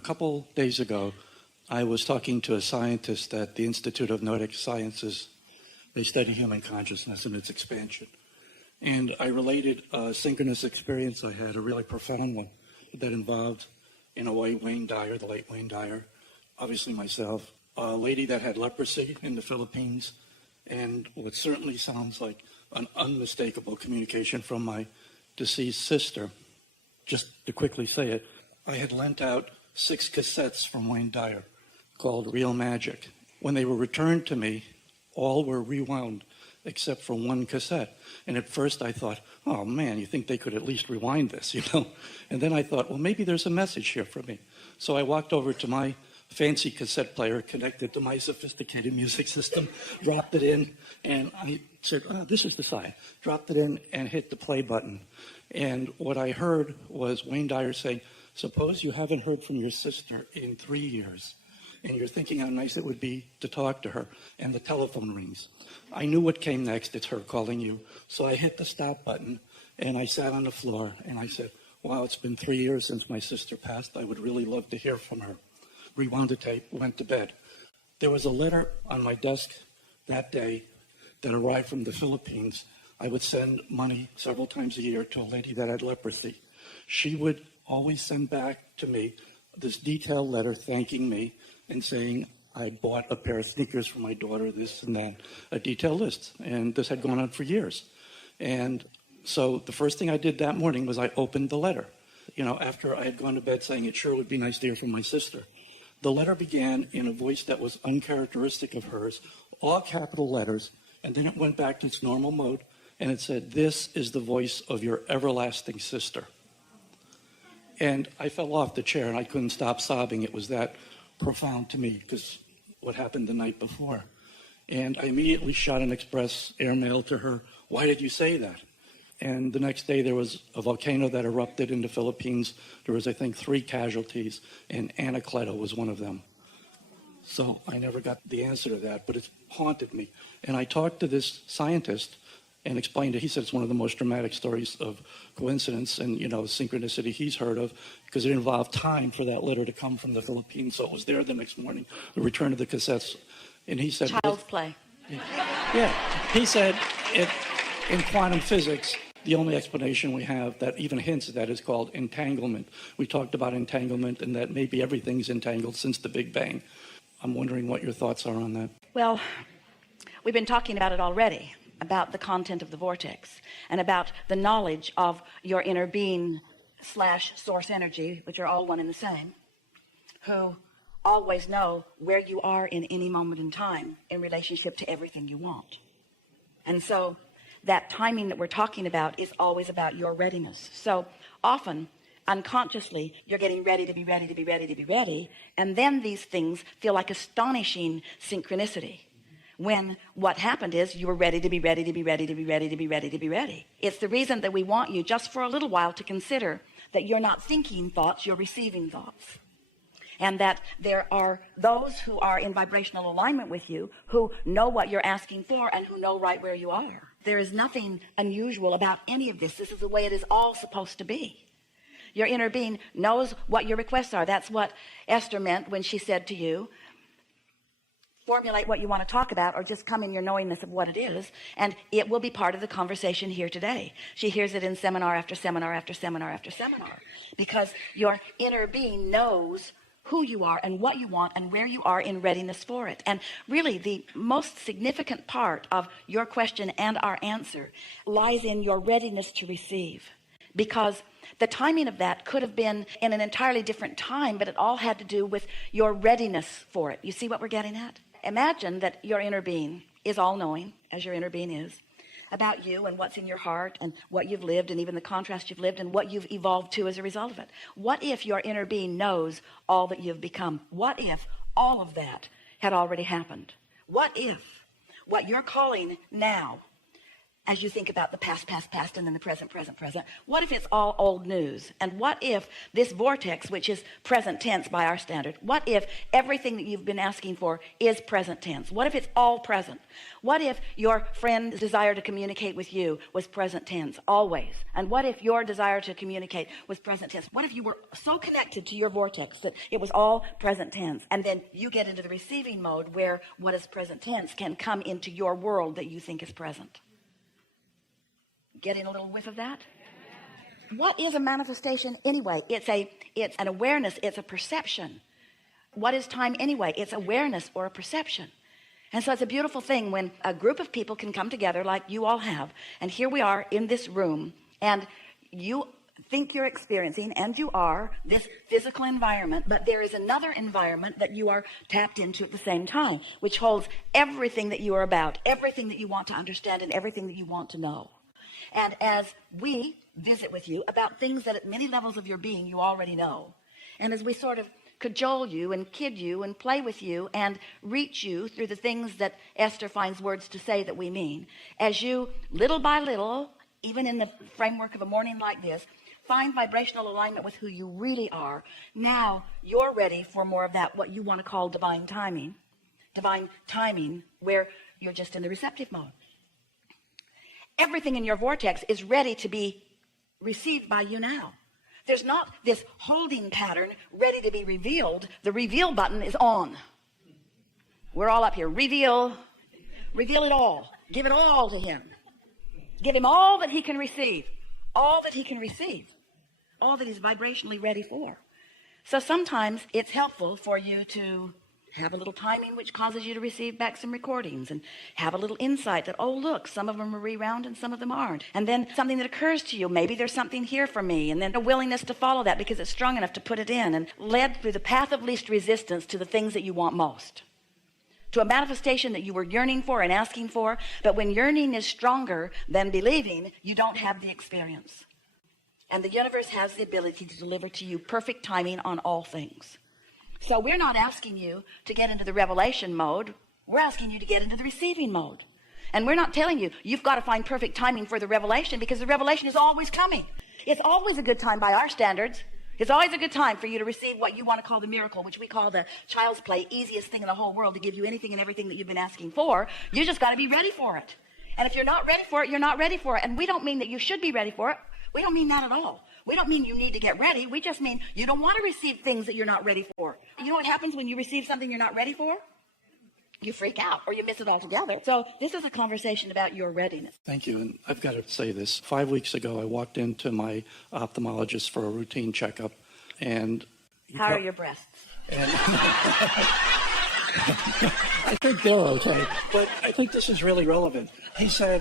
A couple days ago, I was talking to a scientist at the Institute of Nordic Sciences. They study human consciousness and its expansion. And I related a synchronous experience I had, a really profound one, that involved, in a way, Wayne Dyer, the late Wayne Dyer, obviously myself, a lady that had leprosy in the Philippines, and what certainly sounds like an unmistakable communication from my deceased sister. Just to quickly say it, I had lent out 6 cassettes from Wayne Dyer called Real Magic. When they were returned to me, all were rewound except for 1 cassette. And at first I thought, oh man, you think they could at least rewind this, you know? And then I thought, well, maybe there's a message here for me. So I walked over to my fancy cassette player connected to my sophisticated music system, dropped it in, and I said, oh, this is the sign. Dropped it in and hit the play button. And what I heard was Wayne Dyer saying, suppose you haven't heard from your sister in 3 years, and you're thinking how nice it would be to talk to her, and the telephone rings. I knew what came next. It's her calling you. So I hit the stop button, and I sat on the floor, and I said, wow, it's been 3 years since my sister passed. I would really love to hear from her. Rewound the tape, went to bed. There was a letter on my desk that day that arrived from the Philippines. I would send money several times a year to a lady that had leprosy. She would always send back to me this detailed letter thanking me and saying I bought a pair of sneakers for my daughter, this and that, a detailed list. And this had gone on for years. And so the first thing I did that morning was I opened the letter. You know, after I had gone to bed saying it sure would be nice to hear from my sister. The letter began in a voice that was uncharacteristic of hers, all capital letters, and then it went back to its normal mode, and it said, this is the voice of your everlasting sister. And I fell off the chair, and I couldn't stop sobbing. It was that profound to me, because what happened the night before. And I immediately shot an express airmail to her, why did you say that? And the next day there was a volcano that erupted in the Philippines. There was, I think, 3 casualties, and Anacleto was one of them. So I never got the answer to that, but it's haunted me. And I talked to this scientist and explained it. He said it's one of the most dramatic stories of coincidence and, you know, synchronicity he's heard of, because it involved time for that letter to come from the Philippines. So it was there the next morning, the return of the cassettes. And he said... Child's play. Yeah. He said in quantum physics, the only explanation we have that even hints at that is called entanglement. We talked about entanglement and that maybe everything's entangled since the Big Bang. I'm wondering what your thoughts are on that. Well, we've been talking about it already, about the content of the vortex and about the knowledge of your inner being / source energy, which are all one and the same, who always know where you are in any moment in time in relationship to everything you want. And so that timing that we're talking about is always about your readiness. So often, unconsciously, you're getting ready to be ready to be ready to be ready, and then these things feel like astonishing synchronicity, when what happened is you were ready to be ready to be ready to be ready to be ready to be ready. It's the reason that we want you just for a little while to consider that you're not thinking thoughts, you're receiving thoughts. And that there are those who are in vibrational alignment with you who know what you're asking for and who know right where you are. There is nothing unusual about any of this. This is the way it is all supposed to be. Your inner being knows what your requests are. That's what Esther meant when she said to you, formulate what you want to talk about, or just come in your knowingness of what it is, and it will be part of the conversation here today. She hears it in seminar after seminar after seminar after seminar, because your inner being knows who you are and what you want and where you are in readiness for it. And really the most significant part of your question and our answer lies in your readiness to receive, because the timing of that could have been in an entirely different time, but it all had to do with your readiness for it. You see what we're getting at? Imagine that your inner being is all knowing, as your inner being is, about you and what's in your heart and what you've lived and even the contrast you've lived and what you've evolved to as a result of it. What if your inner being knows all that you've become? What if all of that had already happened? What if what you're calling now as you think about the past, and then the present? What if it's all old news? And what if this vortex, which is present tense by our standard, what if everything that you've been asking for is present tense? What if it's all present? What if your friend's desire to communicate with you was present tense always? And what if your desire to communicate was present tense? What if you were so connected to your vortex that it was all present tense, and then you get into the receiving mode where what is present tense can come into your world that you think is present? Getting a little whiff of that? What is a manifestation anyway? It's an awareness. It's a perception. What is time anyway? It's awareness or a perception. And so it's a beautiful thing when a group of people can come together like you all have, and here we are in this room, and you think you're experiencing, and you are, this physical environment, but there is another environment that you are tapped into at the same time, which holds everything that you are about, everything that you want to understand, and everything that you want to know. And as we visit with you about things that at many levels of your being you already know, and as we sort of cajole you and kid you and play with you and reach you through the things that Esther finds words to say that we mean, as you little by little, even in the framework of a morning like this, find vibrational alignment with who you really are, now you're ready for more of that, what you want to call divine timing, where you're just in the receptive mode. Everything in your vortex is ready to be received by you now. There's not this holding pattern ready to be revealed. The reveal button is on. We're all up here. Reveal it all. Give it all to him. Give him all that he can receive. All that he can receive. All that he's vibrationally ready for. So sometimes it's helpful for you to have a little timing which causes you to receive back some recordings, and have a little insight that, oh look, some of them are rewound and some of them aren't. And then something that occurs to you, maybe there's something here for me, and then a willingness to follow that because it's strong enough to put it in, and led through the path of least resistance to the things that you want most, to a manifestation that you were yearning for and asking for. But when yearning is stronger than believing, you don't have the experience. And the universe has the ability to deliver to you perfect timing on all things. So we're not asking you to get into the revelation mode. We're asking you to get into the receiving mode. And we're not telling you, you've got to find perfect timing for the revelation, because the revelation is always coming. It's always a good time by our standards. It's always a good time for you to receive what you want to call the miracle, which we call the child's play, easiest thing in the whole world to give you anything and everything that you've been asking for. You just got to be ready for it. And if you're not ready for it, you're not ready for it. And we don't mean that you should be ready for it. We don't mean that at all. We don't mean you need to get ready. We just mean you don't want to receive things that you're not ready for. You know what happens when you receive something you're not ready for? You freak out or you miss it altogether. So this is a conversation about your readiness. Thank you. And I've got to say this. 5 weeks ago, I walked into my ophthalmologist for a routine checkup. And how are your breasts? And I think they're okay. But I think this is really relevant. He said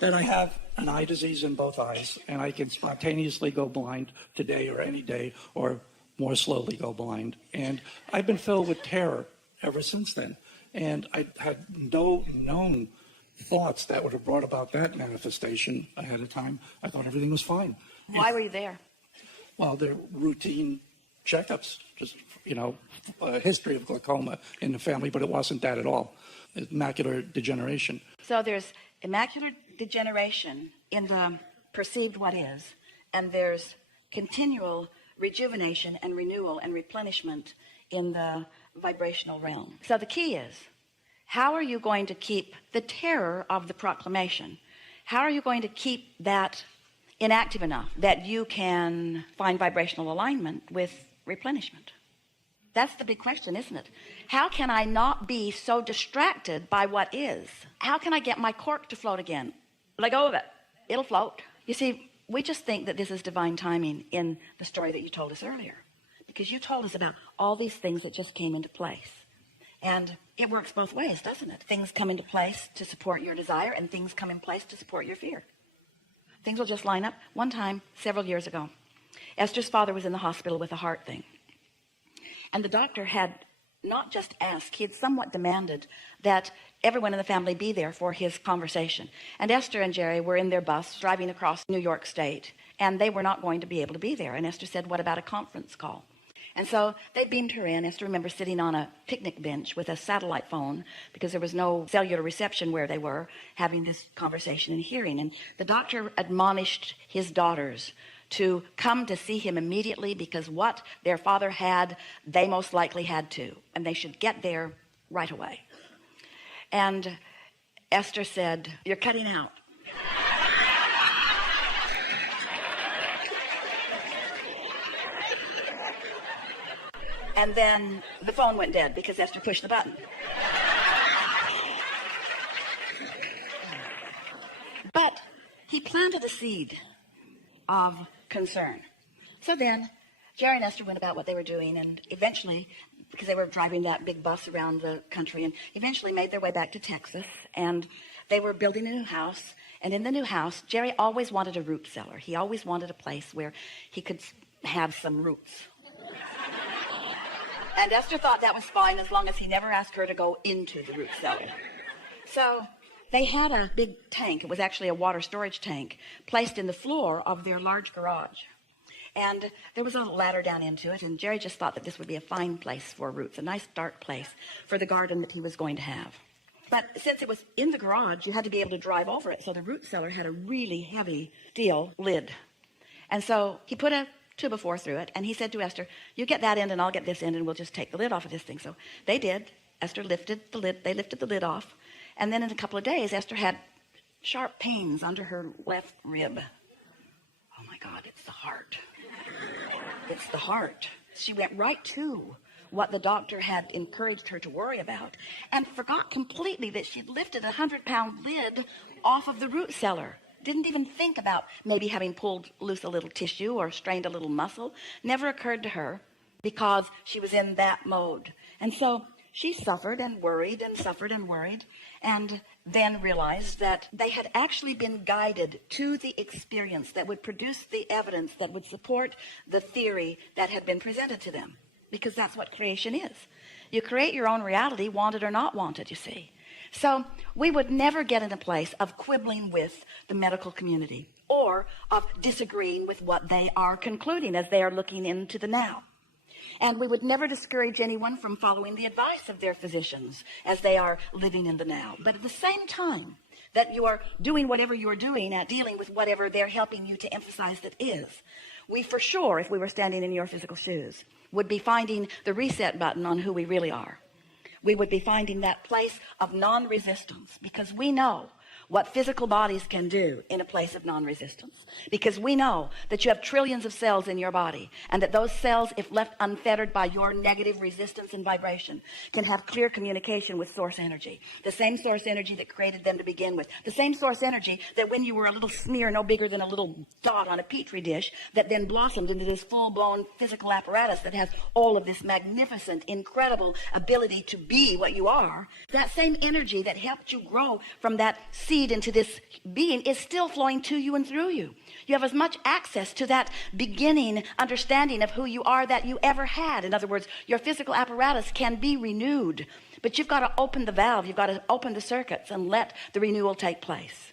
that I have an eye disease in both eyes, and I can spontaneously go blind today or any day, or more slowly go blind. And I've been filled with terror ever since then. And I had no known thoughts that would have brought about that manifestation ahead of time. I thought everything was fine. Why were you there? Well, they're routine checkups, just, a history of glaucoma in the family, but it wasn't that at all. It's macular degeneration. So there's macular degeneration in the perceived what is, and there's continual rejuvenation and renewal and replenishment in the vibrational realm. So the key is, how are you going to keep the terror of the proclamation? How are you going to keep that inactive enough that you can find vibrational alignment with replenishment? That's the big question, isn't it? How can I not be so distracted by what is? How can I get my cork to float again? Let go of it. It'll float. You see, we just think that this is divine timing in the story that you told us earlier, because you told us about all these things that just came into place. And it works both ways, doesn't it? Things come into place to support your desire, and things come in place to support your fear. Things will just line up. One time, several years ago, Esther's father was in the hospital with a heart thing. And the doctor had not just asked, he had somewhat demanded that everyone in the family be there for his conversation. And Esther and Jerry were in their bus driving across New York State, and they were not going to be able to be there. And Esther said, what about a conference call? And so they beamed her in. Esther remembers sitting on a picnic bench with a satellite phone because there was no cellular reception where they were, having this conversation and hearing. And the doctor admonished his daughters to come to see him immediately, because what their father had, they most likely had too, and they should get there right away. And Esther said, "You're cutting out." And then the phone went dead because Esther pushed the button. But he planted a seed of concern. So then Jerry and Esther went about what they were doing, and eventually, because they were driving that big bus around the country, and eventually made their way back to Texas, and they were building a new house. And in the new house, Jerry always wanted a root cellar. He always wanted a place where he could have some roots. And Esther thought that was fine as long as he never asked her to go into the root cellar. So they had a big tank. It was actually a water storage tank placed in the floor of their large garage. And there was a ladder down into it, and Jerry just thought that this would be a fine place for roots, a nice dark place for the garden that he was going to have. But since it was in the garage, you had to be able to drive over it. So the root cellar had a really heavy steel lid. And so he put a 2x4 through it, and he said to Esther, "You get that end and I'll get this end, and we'll just take the lid off of this thing." So they did. Esther lifted the lid. They lifted the lid off. And then in a couple of days, Esther had sharp pains under her left rib. Oh my God, it's the heart. It's the heart. She went right to what the doctor had encouraged her to worry about, and forgot completely that she'd lifted a 100-pound lid off of the root cellar. Didn't even think about maybe having pulled loose a little tissue or strained a little muscle. Never occurred to her, because she was in that mode. And so she suffered and worried and suffered and worried, and then realized that they had actually been guided to the experience that would produce the evidence that would support the theory that had been presented to them. Because that's what creation is. You create your own reality, wanted or not wanted, you see. So we would never get in a place of quibbling with the medical community, or of disagreeing with what they are concluding as they are looking into the now. And we would never discourage anyone from following the advice of their physicians as they are living in the now. But at the same time that you are doing whatever you are doing at dealing with whatever they're helping you to emphasize that is, we for sure, if we were standing in your physical shoes, would be finding the reset button on who we really are. We would be finding that place of non-resistance, because we know what physical bodies can do in a place of non-resistance, because we know that you have trillions of cells in your body, and that those cells, if left unfettered by your negative resistance and vibration, can have clear communication with source energy, the same source energy that created them to begin with, the same source energy that when you were a little smear no bigger than a little dot on a petri dish, that then blossomed into this full-blown physical apparatus that has all of this magnificent, incredible ability to be what you are. That same energy that helped you grow from that seed into this being is still flowing to you and through you. You have as much access to that beginning understanding of who you are that you ever had. In other words, your physical apparatus can be renewed, but you've got to open the valve, you've got to open the circuits and let the renewal take place.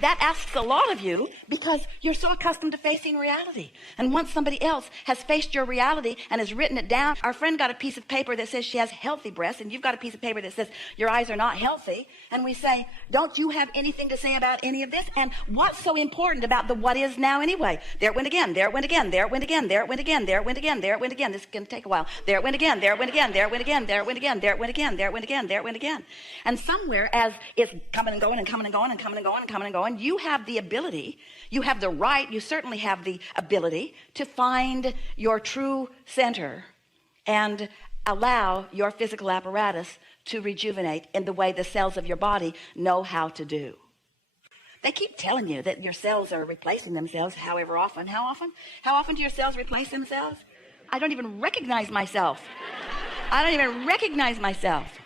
That asks a lot of you, because you're so accustomed to facing reality. And once somebody else has faced your reality and has written it down, our friend got a piece of paper that says she has healthy breasts, and you've got a piece of paper that says your eyes are not healthy. And we say, don't you have anything to say about any of this? And what's so important about the what is now anyway? There it went again, there it went again, there it went again, there it went again, there it went again, there it went again. This is going to take a while. There it went again, there it went again, there it went again, there it went again, there it went again, there it went again, there it went again. And somewhere, as it's coming and going and coming and going and coming and going and coming and going, you have the ability, you have the right, you certainly have the ability to find your true center and allow your physical apparatus to rejuvenate in the way the cells of your body know how to do. They keep telling you that your cells are replacing themselves however often. How often? How often do your cells replace themselves? I don't even recognize myself. I don't even recognize myself.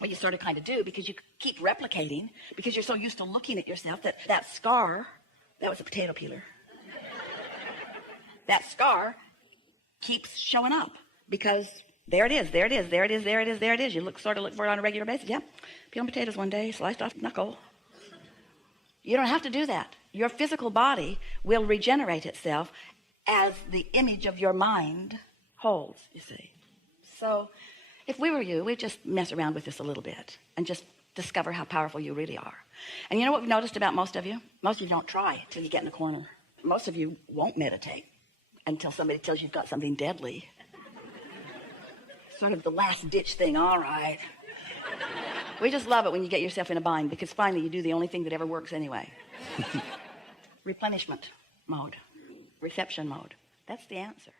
Well, you sort of kind of do, because you keep replicating, because you're so used to looking at yourself that scar, that was a potato peeler. That scar keeps showing up, because there it is, there it is, there it is, there it is, there it is. You sort of look for it on a regular basis. Yeah, peeling potatoes one day, sliced off knuckle. You don't have to do that. Your physical body will regenerate itself as the image of your mind holds, you see. So if we were you, we'd just mess around with this a little bit and just discover how powerful you really are. And you know what we've noticed about most of you? Most of you don't try till you get in the corner. Most of you won't meditate until somebody tells you you've got something deadly. Sort of the last ditch thing. All right. We just love it when you get yourself in a bind, because finally you do the only thing that ever works anyway. Replenishment mode, reception mode. That's the answer.